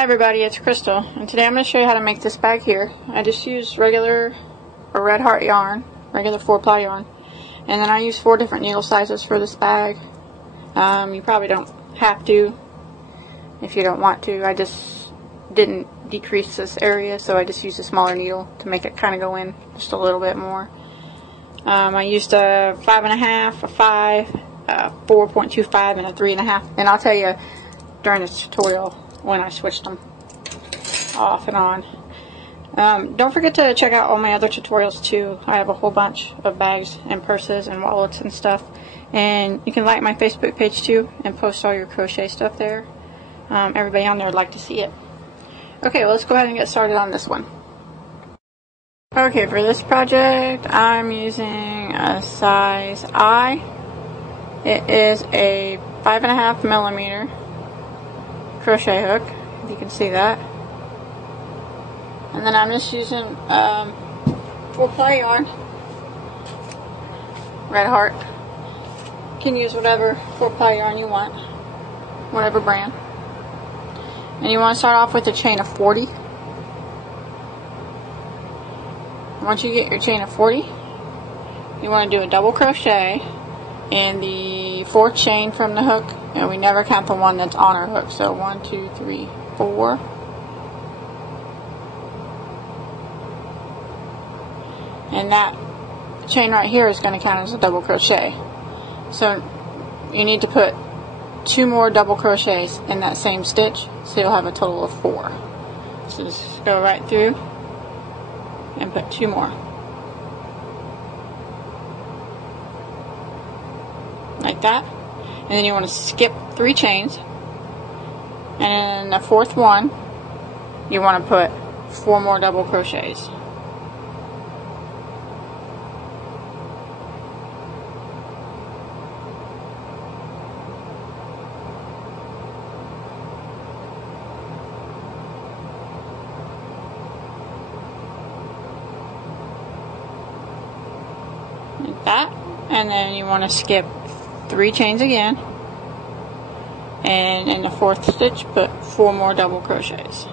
Hi everybody, it's Crystal, and today I'm going to show you how to make this bag here. I just use regular or red heart yarn, regular 4-ply yarn, and then I use 4 different needle sizes for this bag. You probably don't have to if you don't want to. I just didn't decrease this area, so I just used a smaller needle to make it kind of go in just a little bit more. I used a 5.5, a 5, a 4.25, and a 3.5, and I'll tell you during this tutorial when I switched them off and on. Don't forget to check out all my other tutorials too. I have a whole bunch of bags and purses and wallets and stuff, and you can like my Facebook page too and post all your crochet stuff there. Everybody on there would like to see it. Okay, well, let's go ahead and get started on this one. Okay, for this project I'm using a size I. It is a 5.5 millimeter crochet hook, if you can see that. And then I'm just using 4-ply yarn, red heart. You can use whatever 4-ply yarn you want, whatever brand. And you want to start off with a chain of 40. Once you get your chain of 40, you want to do a double crochet in the 4th chain from the hook, and we never count the one that's on our hook. So 1, 2, 3, 4. And that chain right here is going to count as a double crochet. So you need to put 2 more double crochets in that same stitch, so you'll have a total of 4. So just go right through and put 2 more. Like that. And then you want to skip 3 chains, and in the 4th one you want to put 4 more double crochets. Like that. And then you want to skip 3 chains again, and in the 4th stitch put 4 more double crochets.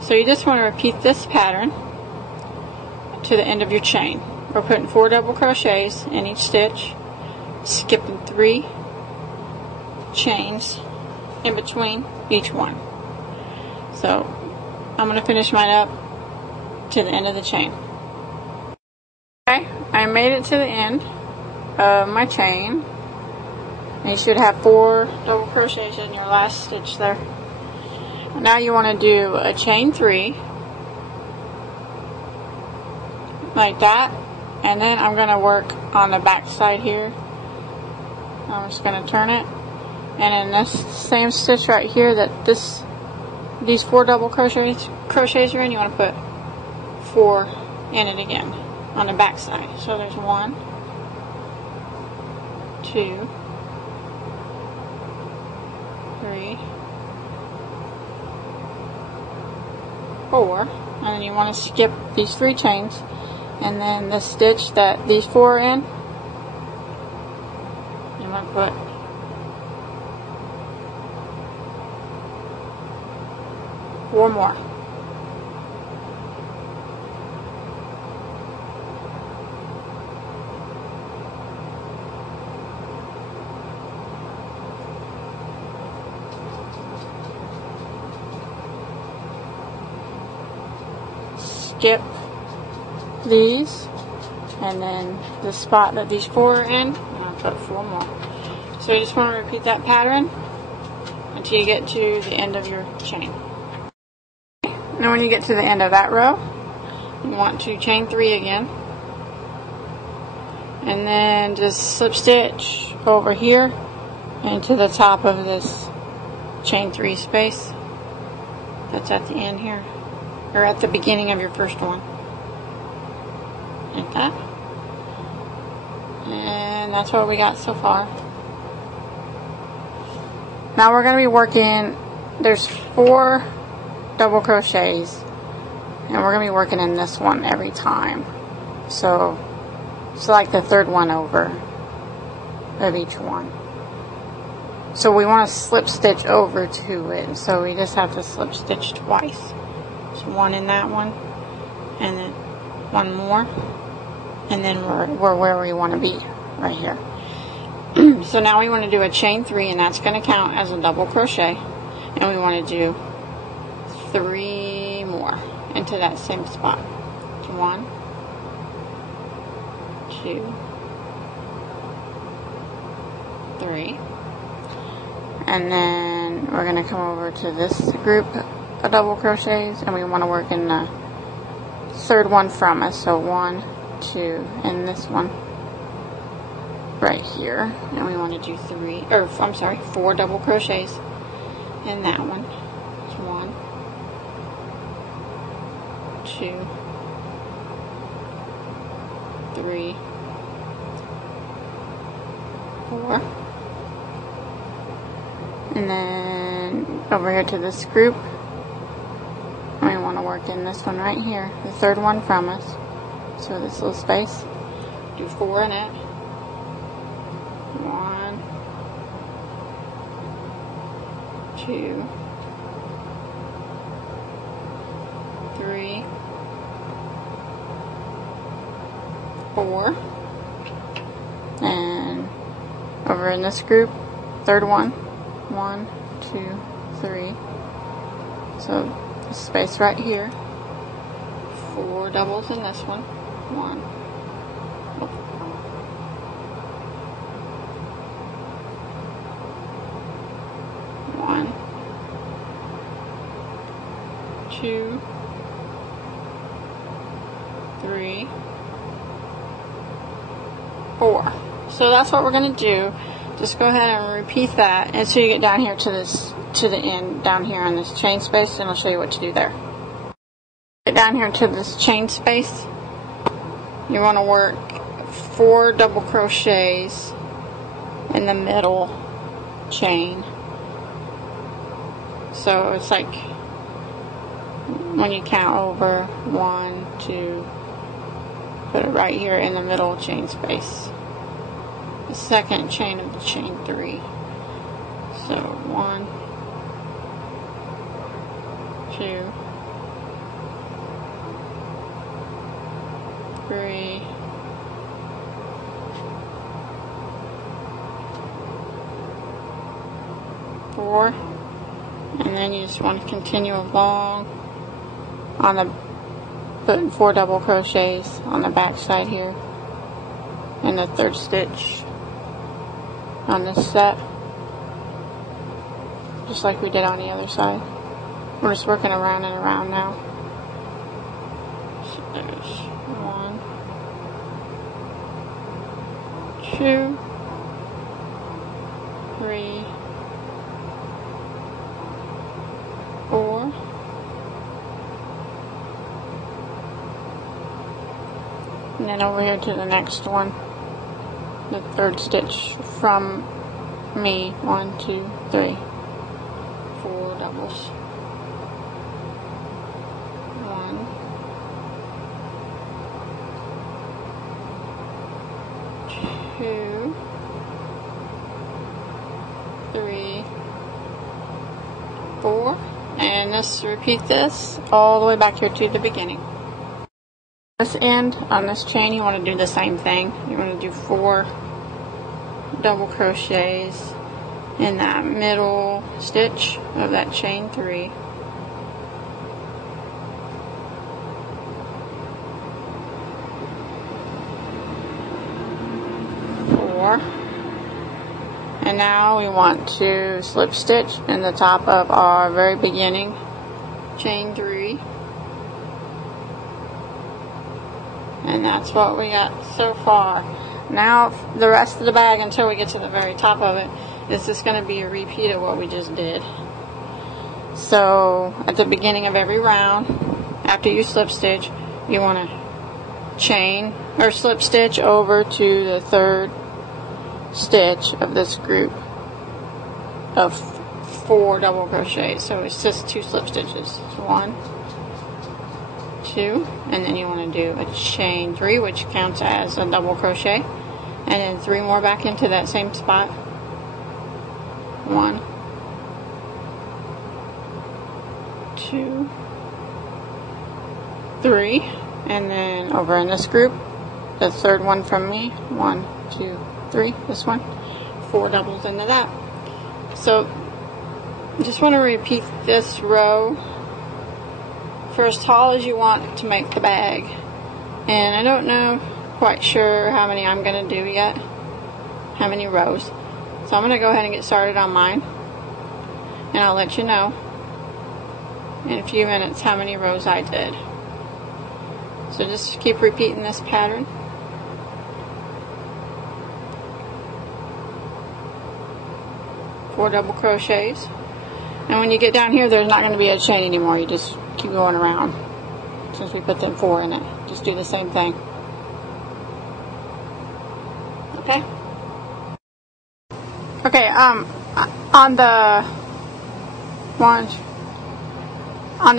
So you just want to repeat this pattern to the end of your chain. We're putting 4 double crochets in each stitch, skipping 3 chains in between each one. So I'm going to finish mine up to the end of the chain. Okay, I made it to the end of my chain, and you should have 4 double crochets in your last stitch there. Now you want to do a chain 3 like that, and then I'm going to work on the back side here. I'm just going to turn it, and in this same stitch right here that these 4 double crochets are in, you want to put 4 in it again on the back side. So there's 1, 2, 3, 4, and then you want to skip these 3 chains, and then the stitch that these 4 are in, you want to put 4 more. Skip these, and then the spot that these 4 are in, I'll put 4 more. So you just want to repeat that pattern until you get to the end of your chain. Now when you get to the end of that row, you want to chain 3 again, and then just slip stitch over here into the top of this chain 3 space that's at the end here, or at the beginning of your first one, like that. And that's what we got so far. Now we're going to be working, there's 4 double crochets, and we're going to be working in this one every time. So it's like the 3rd one over of each one. So we want to slip stitch over to it, so we just have to slip stitch twice. So one in that one, and then one more, and then we're where we want to be, right here. So now we want to do a chain 3, and that's going to count as a double crochet, and we want to do 3 more into that same spot. 1, 2, 3, and then we're going to come over to this group of double crochets, and we want to work in the third one from us. So 1, 2, and this one right here, and we want to do 4 double crochets in that one. 1, 2, 3, 4, and then over here to this group, and we want to work in this one right here, the third one from us. So this little space, do 4 in it. 1, 2, 3, 4, and over in this group, third one, 1, 2, 3. So the space right here, 4 doubles in this one. 1, 2, 3, 4. So that's what we're going to do. Just go ahead and repeat that until you get down here to the end down here on this chain space, and I'll show you what to do there. Get down here to this chain space. You want to work 4 double crochets in the middle chain. So it's like when you count over 1, 2, put it right here in the middle chain space. The second chain of the chain 3. So 1, 2, 3, 4, and then you just want to continue along on the putting 4 double crochets on the back side here in the third stitch on this set, just like we did on the other side. We're just working around and around now. So there's 1, 2, 3, 4, and then over here to the next one, the third stitch from me. 1, 2, 3, 4 doubles. 1, 2, 3, 4, and let's repeat this all the way back here to the beginning. This end on this chain, you want to do the same thing. You want to do 4 double crochets in that middle stitch of that chain 3. 4, and now we want to slip stitch in the top of our very beginning chain 3. And that's what we got so far. Now the rest of the bag until we get to the very top of it is just going to be a repeat of what we just did. So at the beginning of every round, after you slip stitch, you want to chain or slip stitch over to the third stitch of this group of 4 double crochets. So it's just 2 slip stitches. So 1, 2, and then you want to do a chain 3, which counts as a double crochet, and then 3 more back into that same spot, 1, 2, 3, and then over in this group, the third one from me, 1, 2, 3, this one, 4 doubles into that. So just want to repeat this row for as tall as you want to make the bag. And I don't know quite sure how many I'm going to do yet, how many rows. So I'm going to go ahead and get started on mine, and I'll let you know in a few minutes how many rows I did. So just keep repeating this pattern. Four double crochets, and when you get down here there's not going to be a chain anymore. You just keep going around. Since we put them 4 in it, just do the same thing. Okay. Okay. On the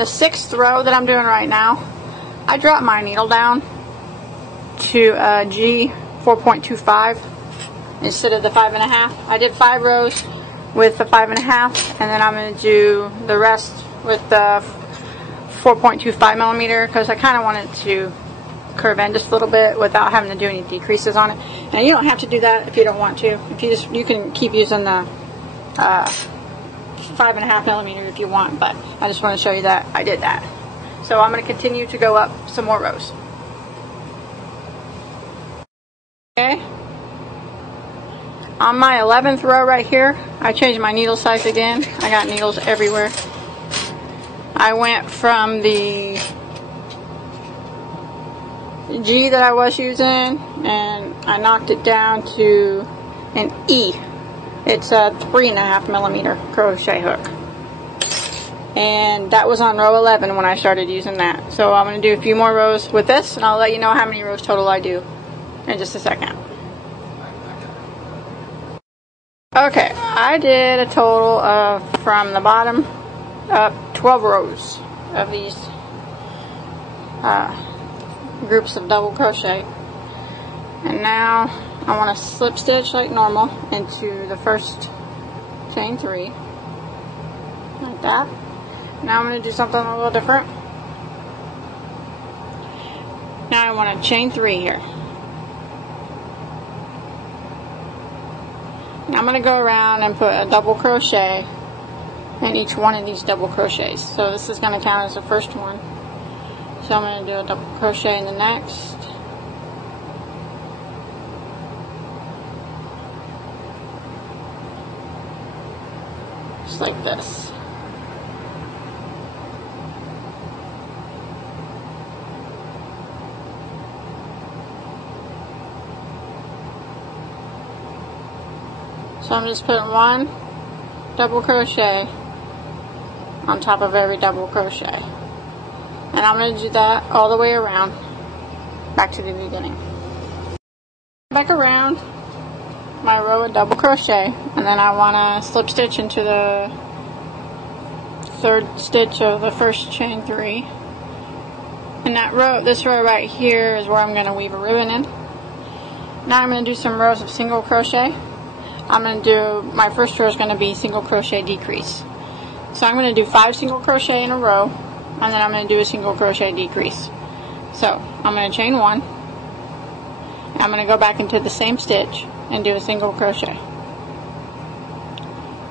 6th row that I'm doing right now, I dropped my needle down to G 4.25 instead of the 5.5. I did 5 rows with the 5.5, and then I'm going to do the rest with the 4.25 millimeter because I kind of wanted to curve in just a little bit without having to do any decreases on it. And you don't have to do that if you don't want to. If you can keep using the 5.5 millimeter if you want, but I just want to show you that I did that. So I'm going to continue to go up some more rows. Okay. On my 11th row right here, I changed my needle size again. I got needles everywhere. I went from the G that I was using, and I knocked it down to an E. It's a 3.5 millimeter crochet hook. And that was on row 11 when I started using that. So I'm going to do a few more rows with this, and I'll let you know how many rows total I do in just a second. Okay, I did a total of, from the bottom up, 12 rows of these groups of double crochet. And now I want to slip stitch like normal into the first chain 3, like that. Now I'm going to do something a little different. Now I want to chain 3 here. Now I'm going to go around and put a double crochet in each one of these double crochets. So this is going to count as the first one. So I'm going to do a double crochet in the next. Just like this. So I'm just putting 1 double crochet on top of every double crochet. And I'm going to do that all the way around, back to the beginning. Back around my row of double crochet, and then I want to slip stitch into the 3rd stitch of the first chain 3. And that row, this row right here, is where I'm going to weave a ribbon in. Now I'm going to do some rows of single crochet. I'm going to do, my first row is going to be single crochet decrease. So I'm going to do 5 single crochet in a row, and then I'm going to do a single crochet decrease. So I'm going to chain 1, I'm going to go back into the same stitch and do a single crochet.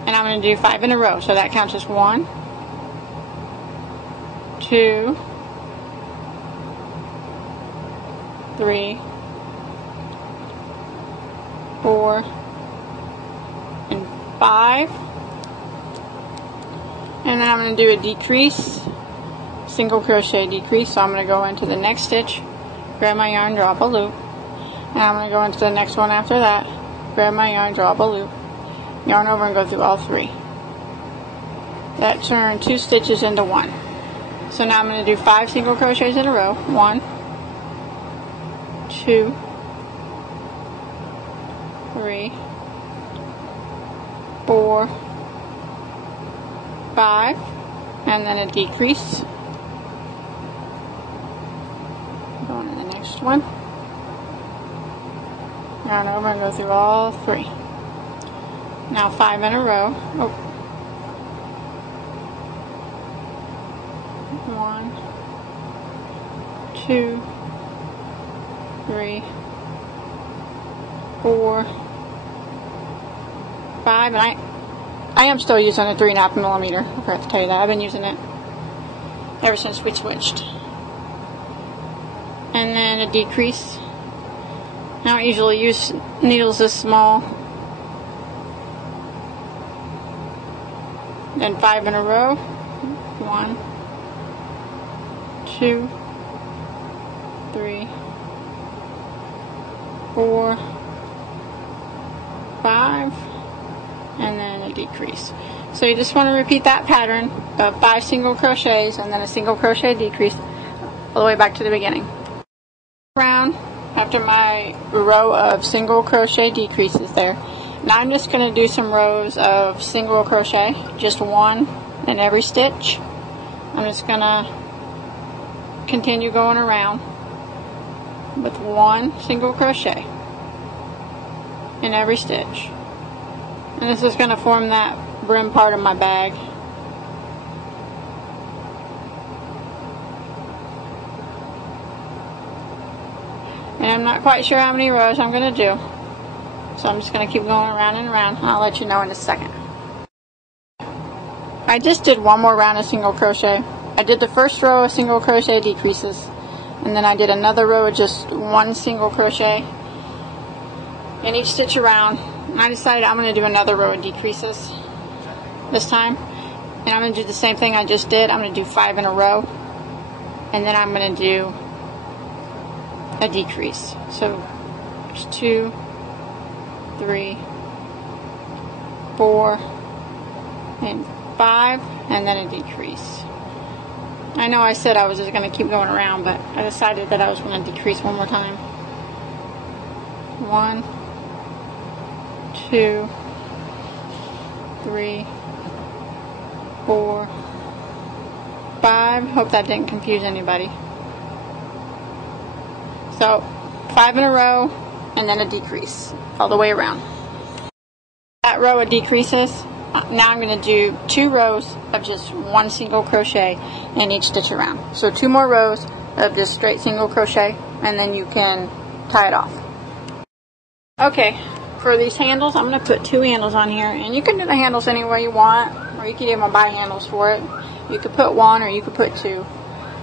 And I'm going to do 5 in a row, so that counts as 1, 2, 3, 4, and 5. And then I'm going to do a decrease, single crochet decrease. So I'm going to go into the next stitch, grab my yarn, drop a loop, and I'm going to go into the next one after that, grab my yarn, drop a loop, yarn over and go through all 3. That turned 2 stitches into 1. So now I'm going to do 5 single crochets in a row. 1, 2, 3, 4, 5, and then a decrease. Going to the next one. Yarn over and go through all 3. Now 5 in a row. Oh. 1, 2, 3, 4, 5, and I am still using a 3.5 millimeter. I forgot to tell you that. I've been using it ever since we switched. And then a decrease. I don't usually use needles this small. Then 5 in a row. 1, 2, 3, 4, 5, and then a decrease. So you just want to repeat that pattern of 5 single crochets and then a single crochet decrease all the way back to the beginning. Around after my row of single crochet decreases there. Now I'm just going to do some rows of single crochet, just one in every stitch. I'm just going to continue going around with one single crochet in every stitch. And this is going to form that brim part of my bag. And I'm not quite sure how many rows I'm going to do. So I'm just going to keep going around and around, and I'll let you know in a second. I just did one more round of single crochet. I did the first row of single crochet decreases, and then I did another row of just one single crochet in each stitch around. And I decided I'm going to do another row of decreases this time. And I'm going to do the same thing I just did. I'm going to do 5 in a row, and then I'm going to do a decrease. So there's 2, 3, 4, and 5, and then a decrease. I know I said I was just going to keep going around, but I decided that I was going to decrease one more time. 1, 2, 3, 4, 5. Hope that didn't confuse anybody. So 5 in a row and then a decrease all the way around. That row of decreases, now I'm going to do 2 rows of just one single crochet in each stitch around. So 2 more rows of just straight single crochet, and then you can tie it off. Okay, for these handles, I'm going to put 2 handles on here, and you can do the handles any way you want, or you can even buy handles for it. You could put 1 or you could put 2.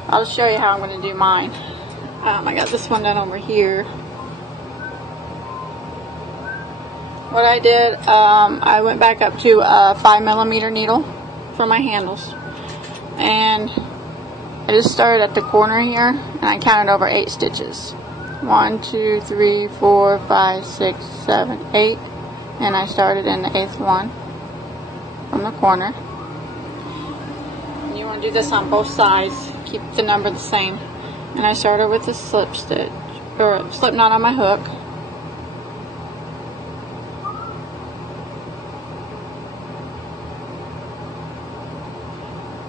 I'll show you how I'm going to do mine. I got this one done over here. What I did, I went back up to a 5 millimeter needle for my handles, and I just started at the corner here, and I counted over 8 stitches. 1, 2, 3, 4, 5, 6, 7, 8, and I started in the 8th one from the corner. And you want to do this on both sides, keep the number the same. And I started with a slip stitch, or a slip knot on my hook.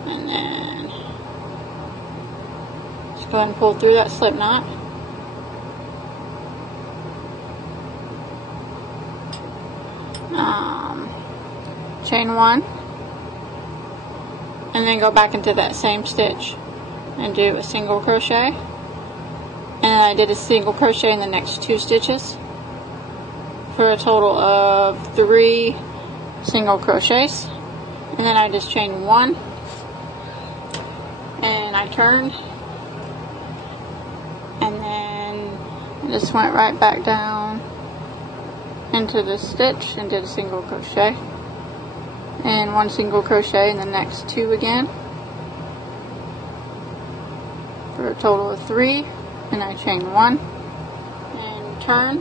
And then just go ahead and pull through that slip knot. Chain 1, and then go back into that same stitch and do a single crochet, and I did a single crochet in the next 2 stitches for a total of 3 single crochets, and then I just chained 1, and I turned, and then I just went right back down into the stitch and did a single crochet, and 1 single crochet in the next 2 again for a total of 3, and I chain 1 and turn,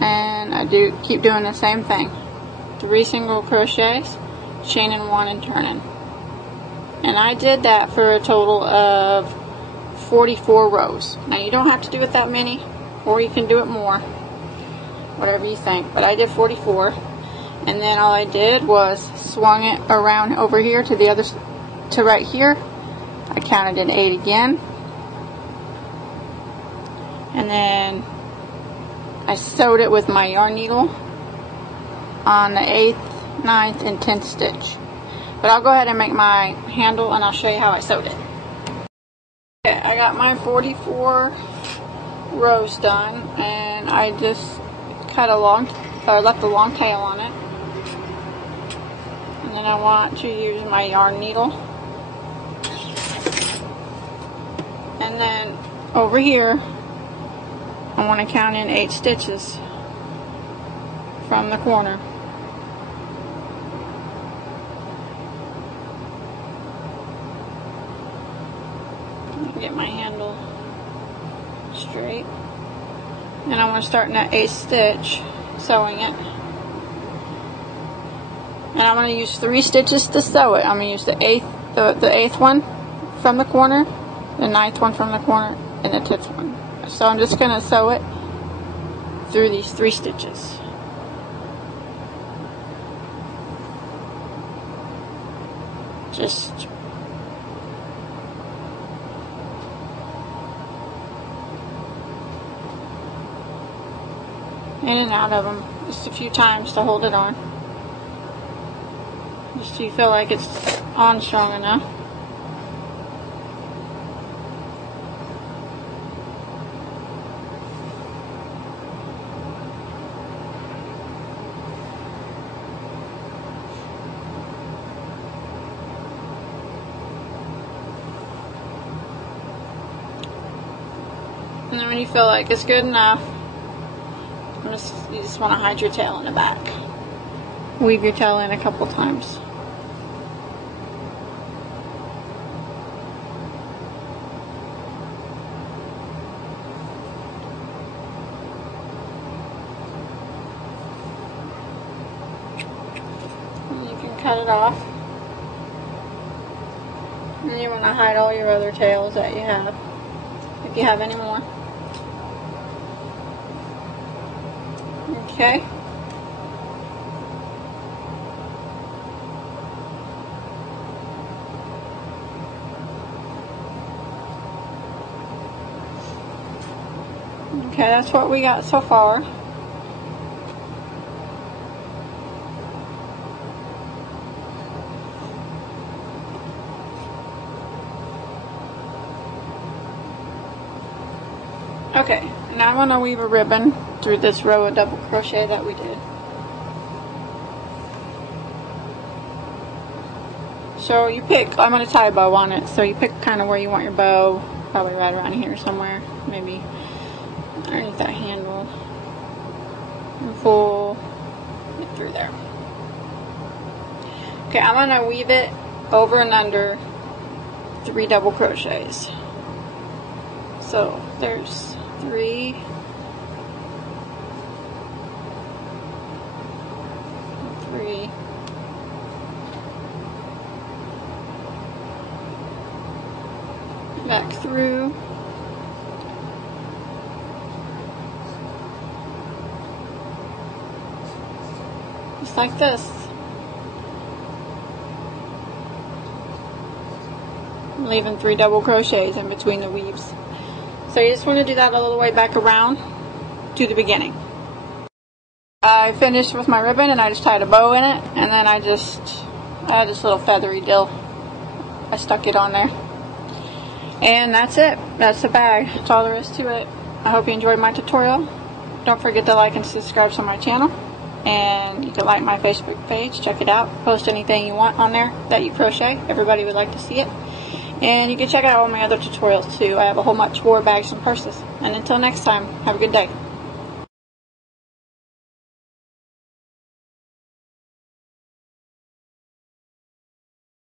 and I keep doing the same thing, 3 single crochets, chaining 1 and turning, and I did that for a total of 44 rows. Now you don't have to do it that many, or you can do it more, whatever you think, but I did 44. And then all I did was swung it around over here to the other, to right here. I counted in 8 again, and then I sewed it with my yarn needle on the 8th, 9th, and 10th stitch. But I'll go ahead and make my handle and I'll show you how I sewed it. Okay, I got my 44 rows done, and I just cut left a long tail on it. And then I want to use my yarn needle. And then over here, I want to count in 8 stitches from the corner. Get my handle straight. And I want to start in that 8th stitch, sewing it. And I'm going to use 3 stitches to sew it. I'm going to use the 8th one from the corner, the 9th one from the corner, and the 10th one. So I'm just going to sew it through these 3 stitches. Just in and out of them just a few times to hold it on. Just so you feel like it's on strong enough. And then when you feel like it's good enough, you just want to hide your tail in the back. Weave your tail in a couple times. And you can cut it off. And you want to hide all your other tails that you have, if you have any more. Okay. Okay, that's what we got so far. Okay, now I'm going to weave a ribbon through this row of double crochet that we did. So you pick, I'm going to tie a bow on it, so you pick kind of where you want your bow, probably right around here somewhere, maybe underneath that handle, and pull it through there. Okay, I'm going to weave it over and under 3 double crochets. So there's 3, 3, back through, just like this. I'm leaving 3 double crochets in between the weaves. So you just want to do that all the way back around to the beginning. I finished with my ribbon and I just tied a bow in it, and then I had this little feathery dill. I stuck it on there. And that's it. That's the bag. That's all there is to it. I hope you enjoyed my tutorial. Don't forget to like and subscribe to my channel. And you can like my Facebook page. Check it out. Post anything you want on there that you crochet. Everybody would like to see it. And you can check out all my other tutorials too. I have a whole bunch more bags and purses. And until next time, have a good day.